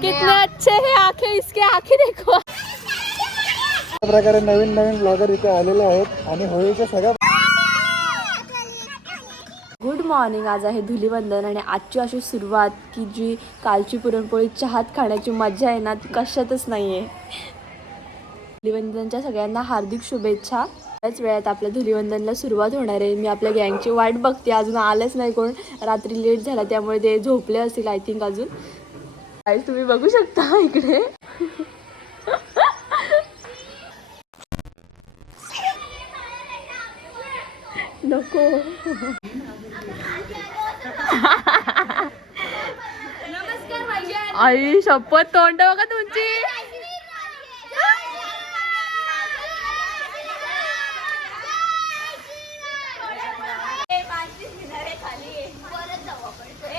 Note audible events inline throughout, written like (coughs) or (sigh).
कितने अच्छे हैं आंखें इसके आंखें देखो। अशा प्रकारे नवीन नवीन ब्लॉगर इथे आलेले आहेत आणि होळीच्या सगळ्या गुड मॉर्निंग आज आहे धुलीवंदन आणि आजची अशी सुरुवात की जी कालची पुरणपोळी चहात खाण्याची मजा आहे ना ती कशातच नाही आहे धुलीवंदनच्या सगळ्यांना हार्दिक शुभेच्छा. त्याच वेळात आपल्या धुलीवंदनला सुरुवात होणार आहे. मी आपल्या गँगची वाट बघते. अजून आलंच नाही कोण. रात्री लेट झाला त्यामुळे ते झोपले असतील आय थिंक अजून. Guys, तुम्ही बघू शकता इकडे. नको. आई शपथ तोंड बघा तुमची.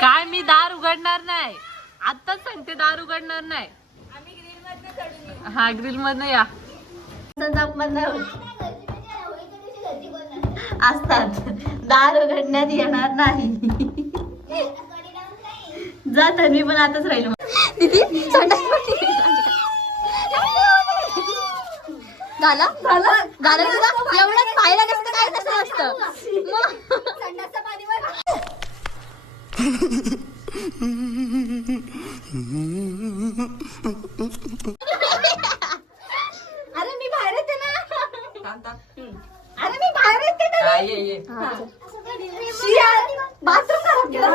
काय मी दार उघडणार नाही. आताच सांगते दार उघडणार नाही. हा ग्रिल मधनं या असतात. दार उघडण्यात येणार नाही. जात मी पण आताच राहिलो. दीदी झाला? झाला? एवढंच पाहायला नसतं काय तसं असतं? अरे मी बाहेर येते ना. अरे मी बाहेर येते ना. बाथरूम खराब केला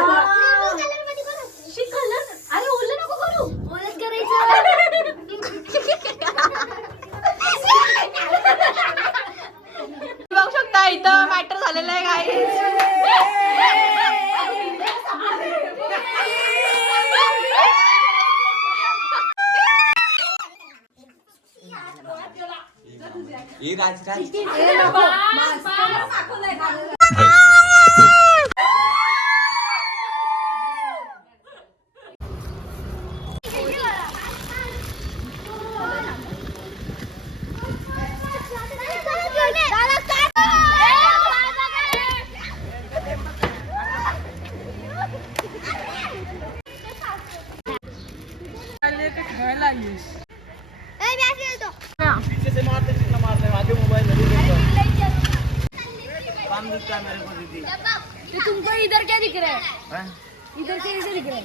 ही राज राज. तुमको इधर क्या दिख रहा है? इधर से इधर दिख रहा है।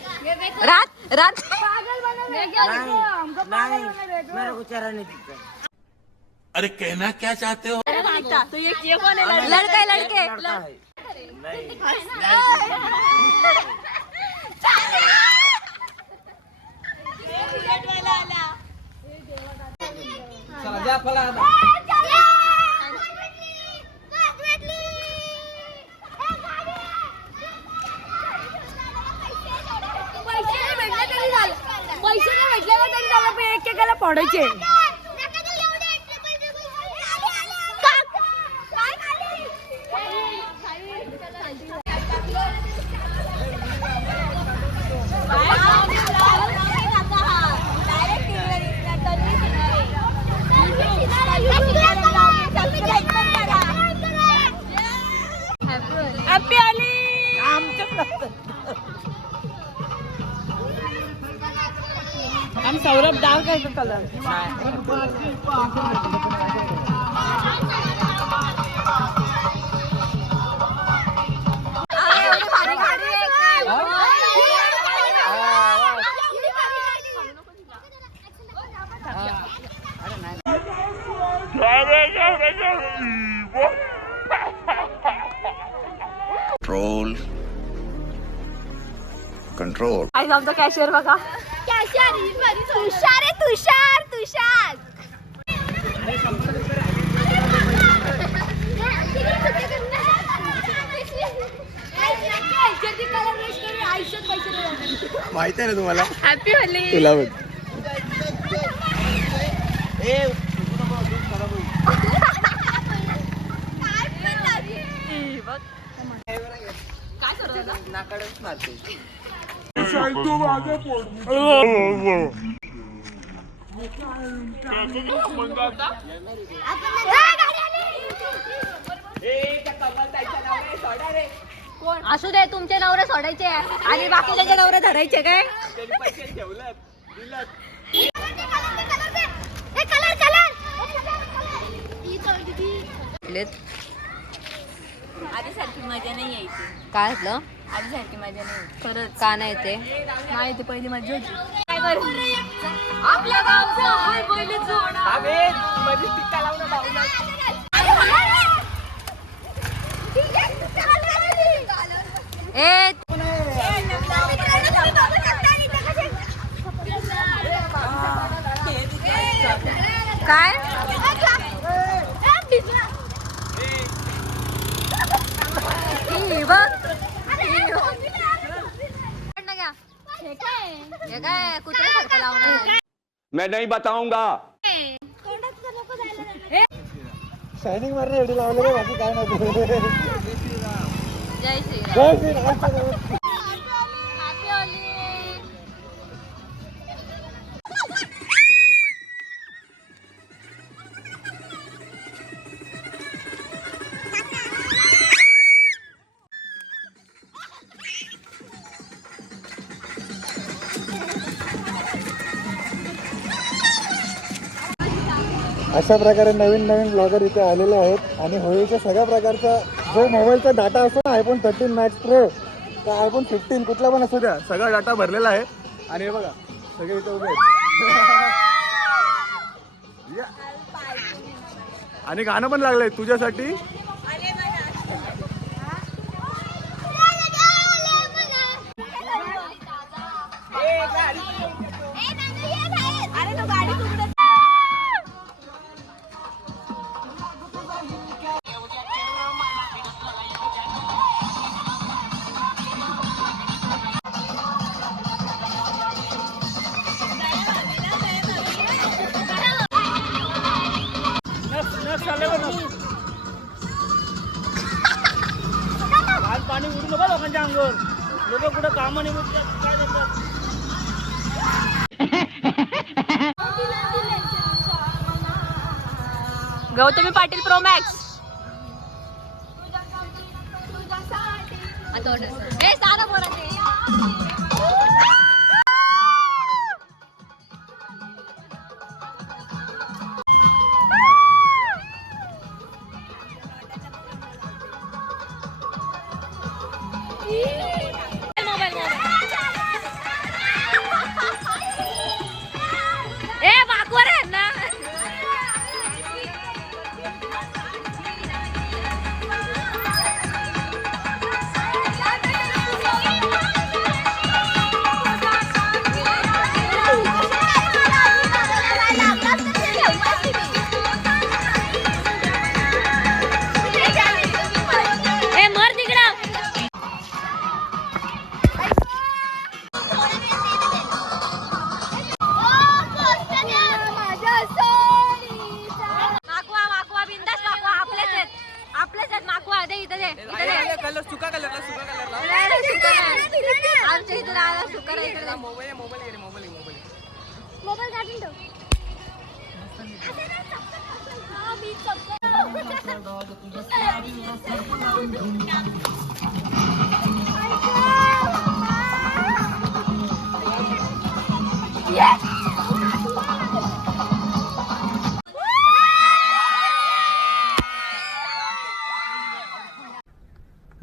रात रात। पागल बना मैं क्या? दिख रहा हूँ? हमको पागल बना रहे हो। अरे कहना क्या चाहते हो? तो ये ये कौन है? लड़का है लड़के पैसे त्याला गेला एक सौरभ डार्क आहे तो कलर कंट्रोल कंट्रोल आमचा कॅशियर बघा. तुषार आहे तुषार तुषार. माहिती आहे ना तुम्हाला? हॅपी होली तुला बघ. काय करत होता? असू दे तुमचे नवरे सोडायचे आणि बाकीचे नवरे धरायचे काय? आधीसारखी मजा नाही यायची. काय म्हटलं? आधीसारखी मजा नाही खरंच. का नाही ते? नाही ते पहिली मजा होती. काय करू? आपल्या गावचं हाय पहिले ए काय ई, बघ पकडनं घ्या. हे काय कुत्र्यासारखं लावणार आहे? मैं नहीं बताऊंगा। शायनिंग मारणे एवढी बाकी काय नाही जय श्रीराम. जय श्रीराम. अशा प्रकारे नवीन नवीन ब्लॉगर इथे आलेले आहेत. आणि होळीच्या सगळ्या प्रकारचा जो मोबाईलचा डाटा असतो ना आयफोन थर्टीन मॅक्स प्रो तर आयफोन फिफ्टीन कुठला पण असू द्या सगळा डाटा भरलेला आहे. आणि हे बघा सगळे इथे उभे आहेत. (laughs) या. आणि गाणं पण लागलंय तुझ्यासाठी. गौतमी पाटील प्रो मॅक्स आता order. ए सारा बोला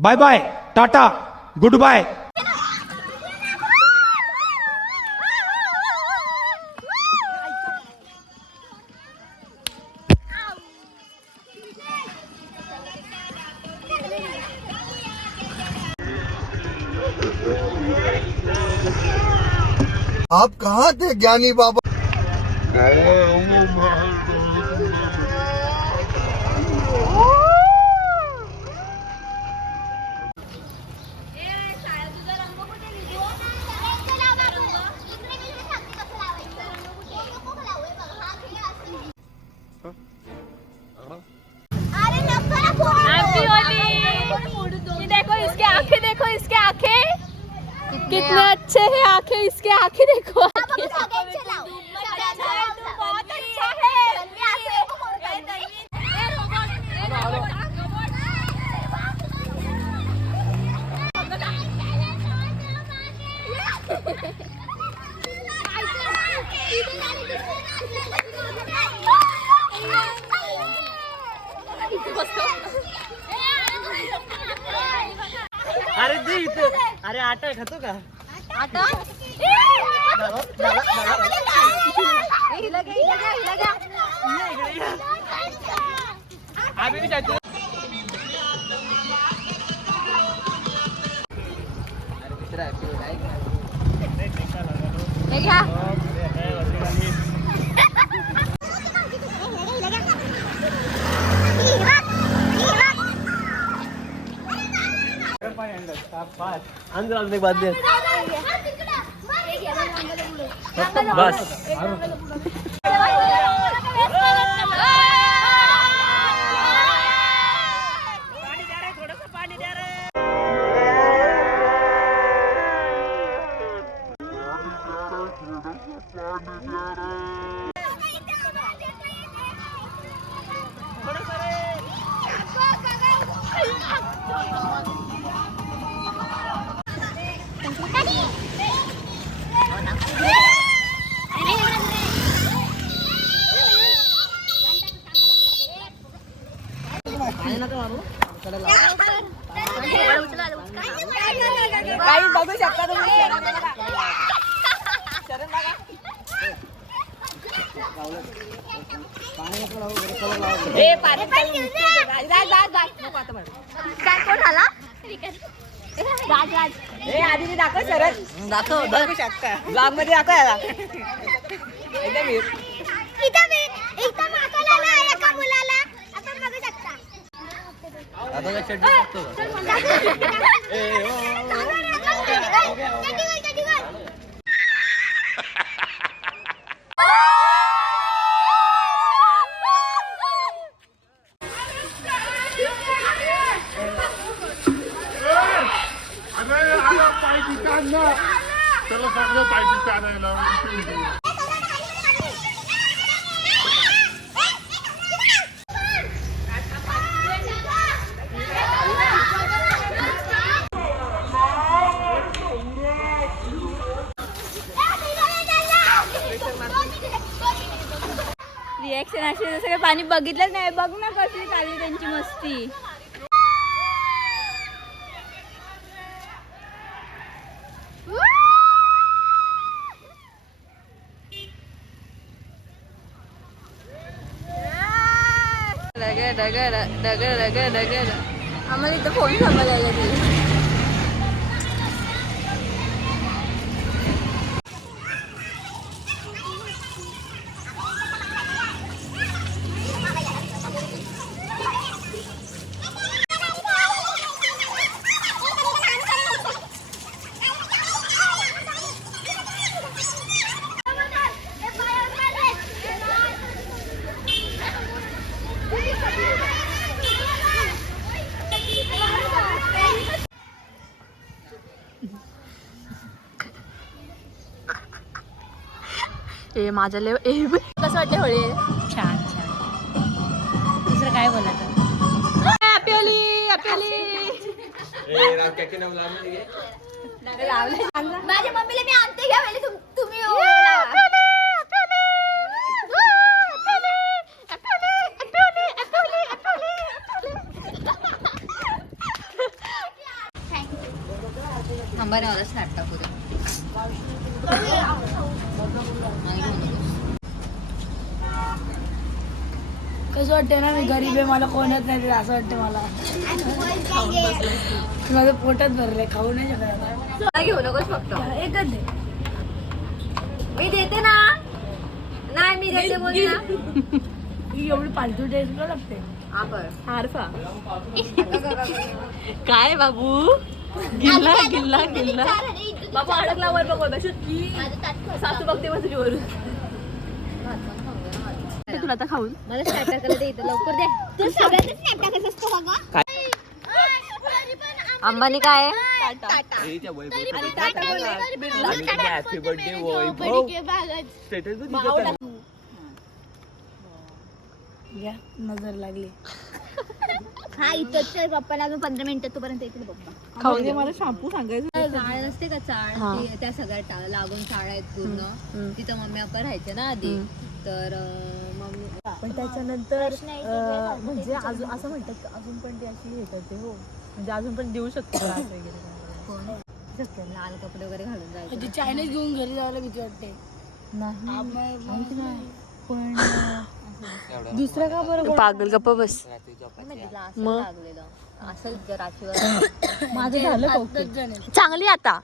bye bye tata good bye आप कहाँ थे ज्ञानी बाबा? कितने अच्छे हैं आंखें इसके आंखें देखो आंखें। सगळ्यांचे लाव. सगळ्यांचे लाव. बहुत अच्छा है. तन्वी असं नको करू, तन्वी. अरे दे इथं अरे आटा खातो का आता? हिला घ्या हिला घ्या हिला घ्या आम्ही जातो हे घ्या. अंदर आने बाद दे राज राज ए आधी दाखव सरळ दाखव बघू शकता ब्लॉगमध्ये दाखव याला एकदम इथं मी इथं मागायला आला एका मुलाला आपण बघू शकता आता काय चड्डी टाकतो का? रिएक्शन अशी जसं काही पाणी बघितलंच नाही. बघ ना कसली चालली त्यांची मस्ती. आम्हाला इथं फोन थांबायला लागले ए माझ्या लेव कसं वाटते होळी? छान छान. दुसरं काय बोलायचं हॅपी होली हॅपी होली माझ्या मम्मीला मी आणते तुम्ही लावा. थांबा मला स्नॅप टाकू दे. वाटतं ना मी गरीब आहे मला कोणच नाही असं वाटतं मला. माझं पोटच भरलंय खाऊ नाही शकत घेऊ नकोस फक्त. एकच दे मी देते ना. नाही मी देते बोल ना एवढी पालतू टेस्ट का लागते? काय बाबू? गिल्ला गिल्ला गिल्ला. बाबू अडकला वर बघ सासू बघते तुझी वरून तुला आता खाऊन. मला स्नॅप टाकायला दे इथं लवकर दे. तू सगळ्यांना snap टाकायचं असतं बघा. अंबानी काय? वैभव टाटा बोला. वैभव. घ्या नजर लागली. हा इथंच आहे पप्पाला अजून पंधरा मिनिटं तोपर्यंत इकडे पप्पा खाऊन घ्या. मला शॅम्पू सांगायचं चाळ नसते का चाळ? हा. ती- त्या सगळ्या टाळ लागून चाळ आहेत पूर्ण. तिथं मम्मी आपण राहायचे ना आधी. तर अं, पण त्याच्यानंतर अं, म्हणजे अजून असं म्हणतात की अजून पण ते अशी हे करते हो. म्हणजे अजून पण देऊ शकतो त्रास वगैरे कोण? लाल कपडे वगैरे घालून जायचे. ती चायनीज घेऊन घरी जायला भीती वाटते. दुसरं का बरं पागल गप्प बस. मी तिला असं लागलेलं. (coughs) माझं झालं कौतुक. चांगली आता.